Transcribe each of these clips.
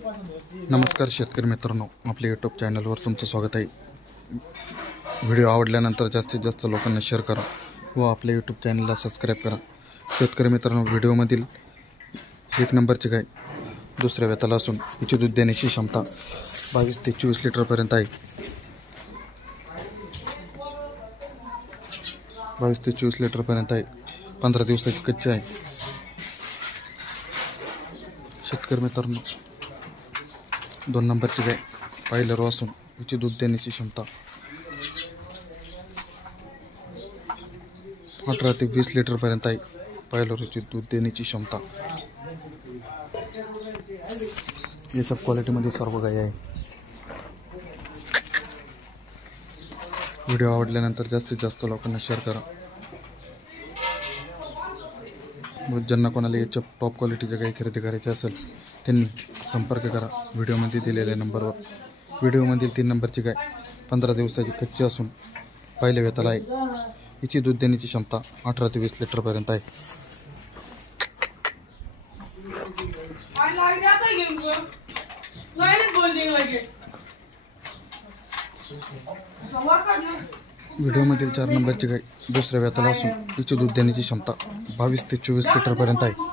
नमस्कार शेतकरी मित्रांनो, आपल्या यूट्यूब चॅनलवर तुमचं स्वागत आहे। व्हिडिओ आवडल्यानंतर जास्तीत जास्त लोकांना शेअर करा व आपल्या यूट्यूब चॅनलला सबस्क्राईब करा। शेतकरी मित्रांनो, व्हिडिओमधील एक नंबरची गाय दुसऱ्या वेताला असून हिची दूध देण्याची क्षमता 22 ते 24 लिटरपर्यंत आहे। 22 ते 24 लिटरपर्यंत आहे। 15 दिवसाची कच्ची आहे। शेतकरी मित्रांनो, 2 नंबरची गाय पाहिलं असून हिची दूध देण्याची क्षमता 18 ते 20 लिटरपर्यंत आहे। पाहिलं दूध देण्याची क्षमता याच्या क्वालिटीमध्ये सर्व गाय आहे। व्हिडिओ आवडल्यानंतर जास्तीत जास्त लोकांना शेअर करा व ज्यांना कोणाला याच्या टॉप क्वालिटीच्या गाय खरेदी करायची असेल त्यांनी संपर्क करा व्हिडिओमध्ये दिलेल्या नंबरवर। व्हिडिओमधील 3 नंबरची गाय 15 दिवसाची कच्ची असून पहिल्या वेताला आहे। हिची दूध देण्याची क्षमता 18 ते 20 लिटरपर्यंत आहे। व्हिडिओमधील 4 नंबरची गाय दुसऱ्या वेताला असून हिची दूध देण्याची क्षमता 22 ते 24 लिटरपर्यंत आहे।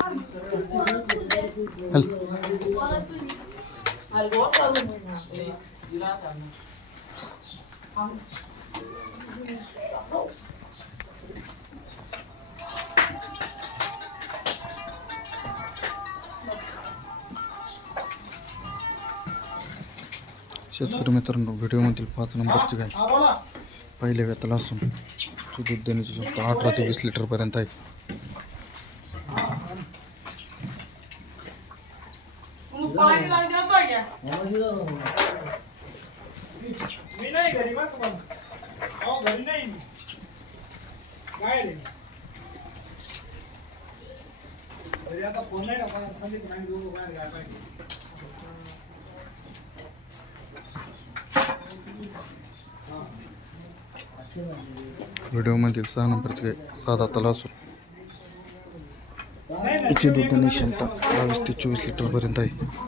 शेतकरी मित्रांनो, व्हिडिओमधील 5 नंबरची गाय पहिल्या वेताला असून दूध देण्याची क्षमता 18 ते 20 लिटरपर्यंत आहे। व्हिडिओमध्ये 6 नंबरची गाय 7 दाताला असून हिची दूध देण्याची क्षमता 22 ते 24 लिटरपर्यंत आहे।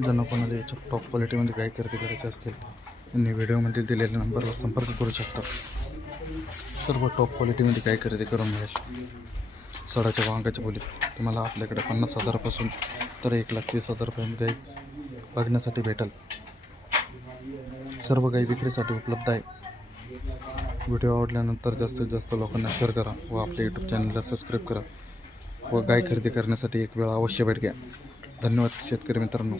ज्यांना कोणाला याच्या टॉप क्वालिटीमध्ये गाय खरेदी करायची असतील त्यांनी व्हिडिओमध्ये दिलेल्या नंबरवर संपर्क करू शकता। सर्व टॉप क्वालिटीमध्ये गाय खरेदी करून मिळेल। सडाच्या वांगाच्या बोली तुम्हाला आपल्याकडे 50,000पासून तर 1,20,000 गाय बघण्यासाठी भेटेल। सर्व गाय विक्रीसाठी उपलब्ध आहे। व्हिडिओ आवडल्यानंतर जास्तीत जास्त लोकांना शेअर करा व आपल्या यूट्यूब चॅनलला सबस्क्राईब करा व गाय खरेदी करण्यासाठी एक वेळ अवश्य भेट घ्या। धन्यवाद शेतकरी मित्रांनो।